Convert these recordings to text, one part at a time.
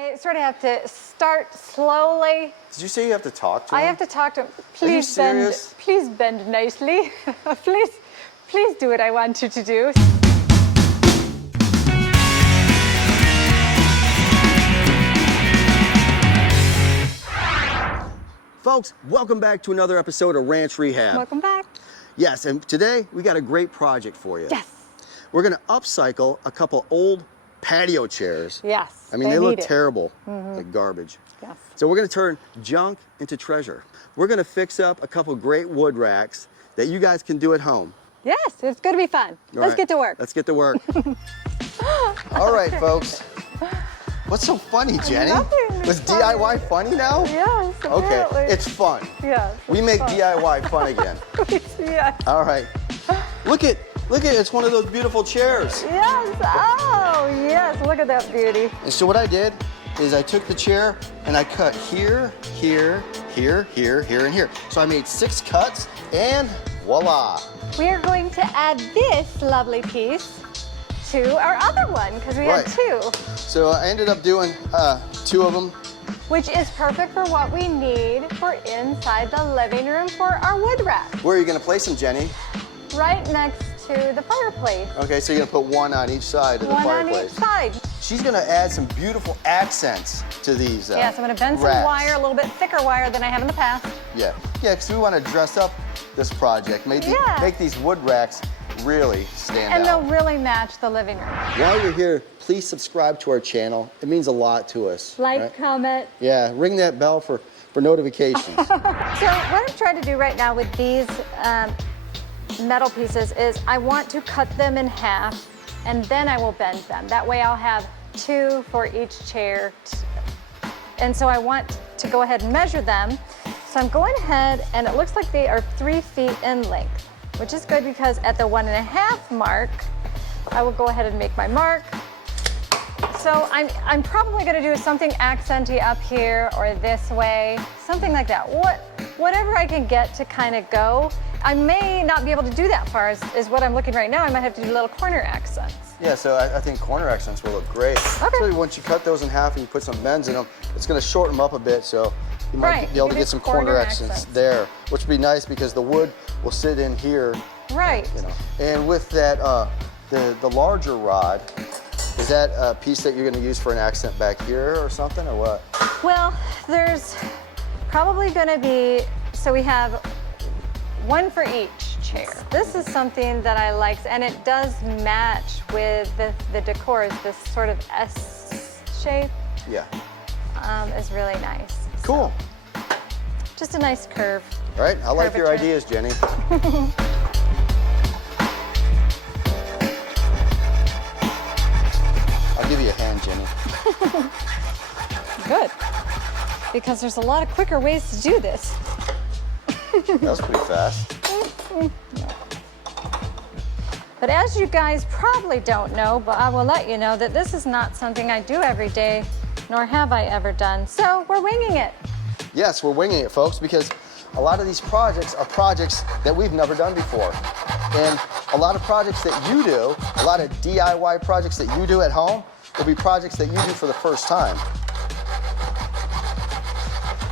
I sort of have to start slowly. Did you say you have to talk to him? I have to talk to him. Please bend. Please bend nicely. please do what I want you to do. Folks, welcome back to another episode of Ranch Rehab. Welcome back. Yes, and today we got a great project for you. Yes. We're gonna upcycle a couple old patio chairs. Yes. I mean, they look terrible, like garbage. Yes. So we're gonna turn junk into treasure. We're gonna fix up a couple great wood racks that you guys can do at home. Yes, it's gonna be fun. Let's get to work. Let's get to work. All right, folks. What's so funny, Jenny? Nothing. Was DIY funny now? Yes, Okay, apparently. it's fun. Yes. We make DIY fun again. Yes. All right. Look at, it's one of those beautiful chairs. Yes. Oh, yes. Look at that beauty. And so what I did is I took the chair and I cut here, here, here, here, here, and here. So I made 6 cuts and voila. We are going to add this lovely piece to our other one because we had 2. So I ended up doing 2 of them. Which is perfect for what we need for inside the living room for our wood rack. Where are you gonna place them, Jenny? Right next to the fireplace. Okay, so you're gonna put one on each side of the fireplace. One on each side. She's gonna add some beautiful accents to these Yes, I'm gonna bend some racks. wire, a little bit thicker wire than I have in the past. Yeah, because we wanna dress up this project. Make these wood racks really stand out. And they'll really match the living room. While you're here, please subscribe to our channel. It means a lot to us. Like, comment. Yeah, ring that bell for notifications. So what I'm trying to do right now with these metal pieces is I want to cut them in half and then I will bend them. That way I'll have 2 for each chair. And so I want to go ahead and measure them. So I'm going ahead and it looks like they are 3 feet in length, which is good because at the 1.5 mark, I will go ahead and make my mark. So I'm probably gonna do something accenty up here or this way, something like that. Whatever I can get to kind of go. I may not be able to do that far is what I'm looking right now. I might have to do little corner accents. Yeah, so I think corner accents will look great. Okay. So once you cut those in half and you put some bends in them, it's gonna shorten them up a bit, so you might be able to get some corner accents there, which would be nice because the wood will sit in here. Right. You know. And with that, the larger rod, is that a piece that you're gonna use for an accent back here or something, or what? Well, there's probably gonna be, so we have 1 for each chair. This is something that I like, and it does match with the decor, this sort of S shape. Yeah. Is really nice. Cool. So, just a nice curve. All right, I like your Curvature. ideas, Jenny. I'll give you a hand, Jenny. Good, because there's a lot of quicker ways to do this. That was pretty fast. But as you guys probably don't know, but I will let you know that this is not something I do every day, nor have I ever done. So we're winging it. Yes, we're winging it, folks, because a lot of these projects are projects that we've never done before. And a lot of projects that you do, a lot of DIY projects that you do at home, will be projects that you do for the first time.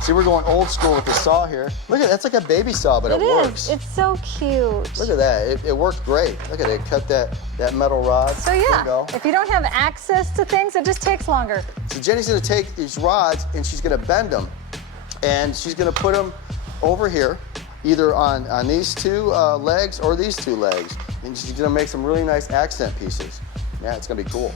See, we're going old school with the saw here. Look at that's like a baby saw, but it works. It's so cute. Look at that, it worked great. Look at it, cut that metal rod. So There you yeah, go. if you don't have access to things, it just takes longer. So Jenny's gonna take these rods and she's gonna bend them. And she's gonna put them over here, either on these 2 legs or these 2 legs. And she's gonna make some really nice accent pieces. Yeah, it's gonna be cool.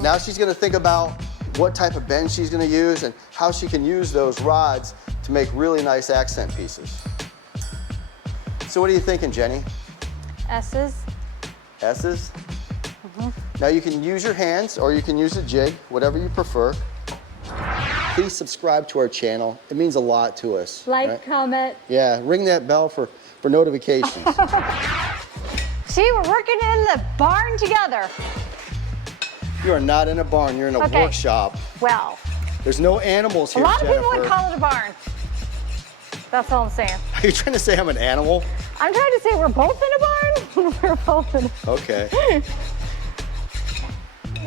Now she's gonna think about what type of bend she's gonna use and how she can use those rods to make really nice accent pieces. So what are you thinking, Jenny? S's. S's? Now you can use your hands or you can use a jig, whatever you prefer. Please subscribe to our channel. It means a lot to us. Like, comment. Yeah, ring that bell for notifications. See, we're working in the barn together. You are not in a barn, you're in a workshop. Well, There's no animals here, a lot of Jennifer. people would call it a barn. That's all I'm saying. Are you trying to say I'm an animal? I'm trying to say we're both in a barn. We're both in a Okay.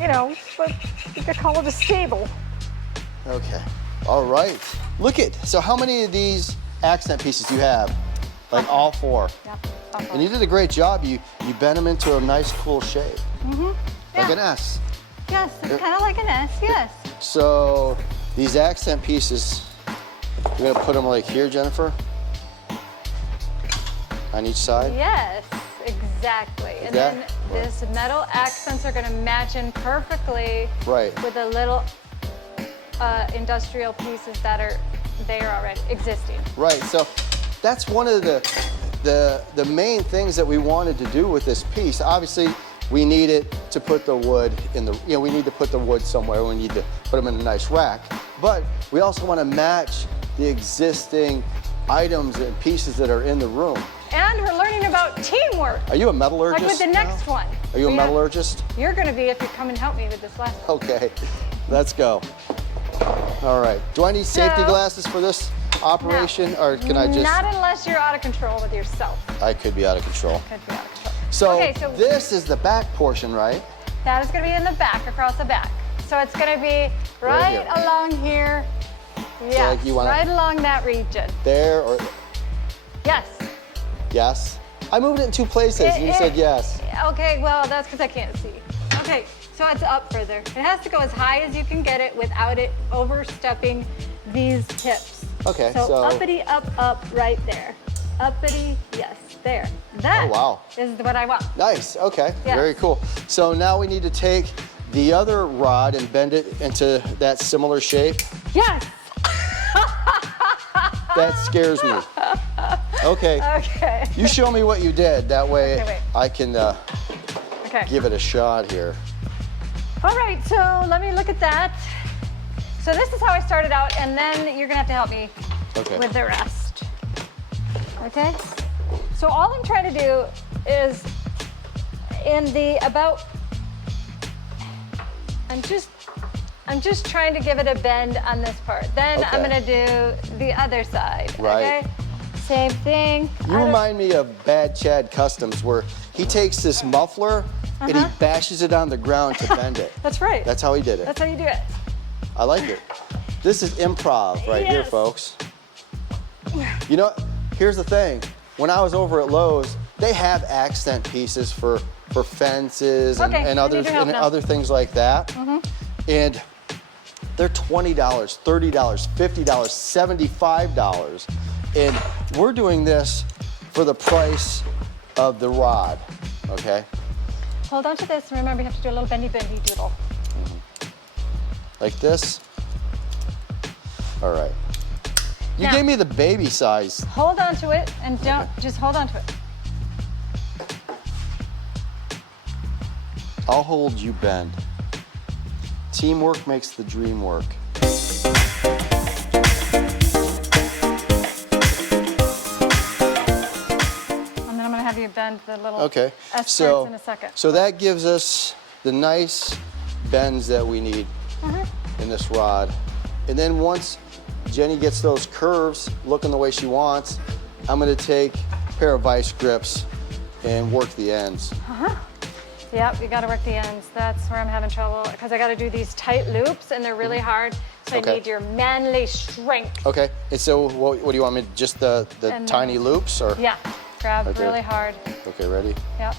you know, but you could call it a stable. Okay. All right. Look at, so how many of these accent pieces do you have? Like all 4? Yep. All 4. And you did a great job. You bent them into a nice, cool shape. Yeah. Like an S. Yes, it's kind of like an S, yes. So these accent pieces, you're gonna put them like here, Jennifer? On each side? Yes, exactly. And then these metal accents are gonna match in perfectly with the little industrial pieces that are there already existing. Right, so that's one of the main things that we wanted to do with this piece. Obviously, we need it to put the wood in the, we need to put the wood somewhere. We need to put them in a nice rack. But we also want to match the existing items and pieces that are in the room. And we're learning about teamwork. Are you a metallurgist? Like with the next one. Are you a metallurgist? You're going to be if you come and help me with this last one. Okay, let's go. All right. Do I need safety glasses for this operation, or can I just? Not unless you're out of control with yourself. I could be out of control. Could be out of control. So this is the back portion, right? That is going to be in the back, across the back. So it's going to be right along here. Yes, so like you wanna, right along that region. There or? Yes. Yes. I moved it in 2 places and you said yes. Okay, well, that's because I can't see. Okay, so it's up further. It has to go as high as you can get it without it overstepping these tips. Okay, so uppity, up, right there. Uppity, yes, there. That is what I want. Nice, okay, yes. Very cool. So now we need to take the other rod and bend it into that similar shape. Yes. That scares me. Okay. Okay. You show me what you did. That way I can give it a shot here. All right, so let me look at that. So this is how I started out, and then you're gonna have to help me with the rest. Okay? So all I'm trying to do is in the I'm just trying to give it a bend on this part. Then I'm gonna do the other side, okay? Same thing. You remind me of Bad Chad Customs, where he takes this muffler and he bashes it on the ground to bend it. That's right. That's how he did it. That's how you do it. I like it. This is improv right here, folks. You know, here's the thing. When I was over at Lowe's, they have accent pieces for fences and other things like that. And they're $20, $30, $50, $75. And we're doing this for the price of the rod, okay? Hold on to this, and remember you have to do a little bendy doodle. Like this? All right. You gave me the baby size. Hold on to it, and don't, just hold on to it. I'll hold you, Ben. Teamwork makes the dream work. And then I'm gonna have you bend the little S in a second. So that gives us the nice bends that we need in this rod. And then once Jenny gets those curves looking the way she wants, I'm gonna take a pair of vice grips and work the ends. Yep, you gotta work the ends. That's where I'm having trouble, because I gotta do these tight loops and they're really hard. So I need your manly strength. Okay, and so what do you want me to, just the tiny loops, or? Yeah, grab really hard. Okay, ready? Yep.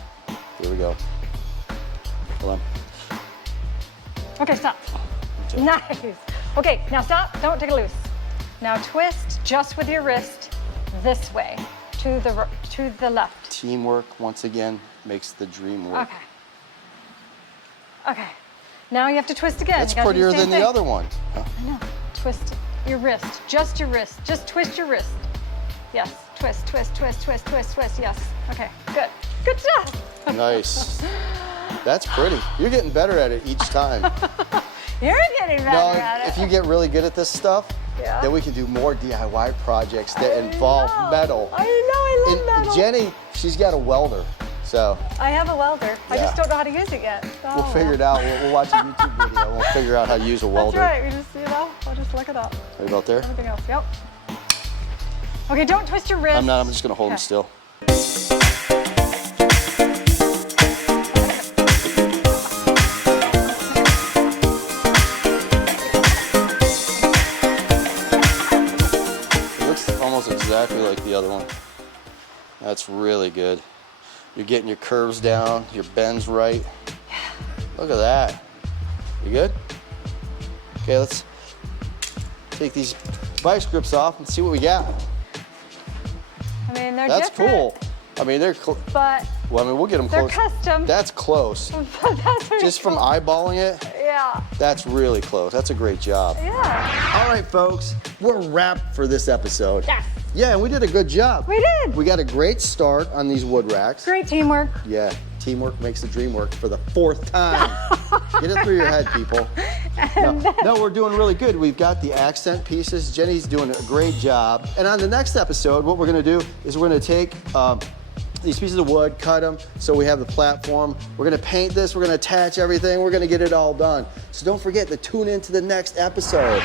Here we go. Hold on. Okay, stop. Okay. Nice. Okay, now stop, don't take it loose. Now twist just with your wrist this way, to the left. Teamwork, once again, makes the dream work. Okay. Okay, now you have to twist again. That's prettier than the other one. I know. Twist your wrist, just your wrist. Just twist your wrist. Yes, twist, twist, twist, twist, twist, twist. Yes. Okay, good. Good job. Nice. That's pretty. You're getting better at it each time. You're getting better at it. If you get really good at this stuff, then we can do more DIY projects that involve metal. I know, I love metal. Jenny, she's got a welder. So I have a welder. I just don't know how to use it yet. We'll figure it out. We'll watch a YouTube video. We'll figure out how to use a welder. That's right. We just, we'll just look it up. Right about there? Everything else, yep. Okay, don't twist your wrist. I'm not. I'm just going to hold them still. exactly like the other one. That's really good. You're getting your curves down, your bends right. Look at that. You good? Okay, let's take these vice grips off and see what we got. I mean, they're That's different. cool. I mean, they're But well, I mean, we'll get them they're close. custom. That's close. But that's pretty Just from cool. eyeballing it, Yeah. that's really close. That's a great job. Yeah. All right, folks, we're wrapped for this episode. Yes. Yeah, and we did a good job. We did. We got a great start on these wood racks. Great teamwork. Yeah, teamwork makes the dream work for the 4th time. Get it through your head, people. No, we're doing really good. We've got the accent pieces. Jenny's doing a great job. And on the next episode, what we're gonna do is we're gonna take these pieces of wood, cut them so we have the platform. We're gonna paint this, we're gonna attach everything, we're gonna get it all done. So don't forget to tune in to the next episode.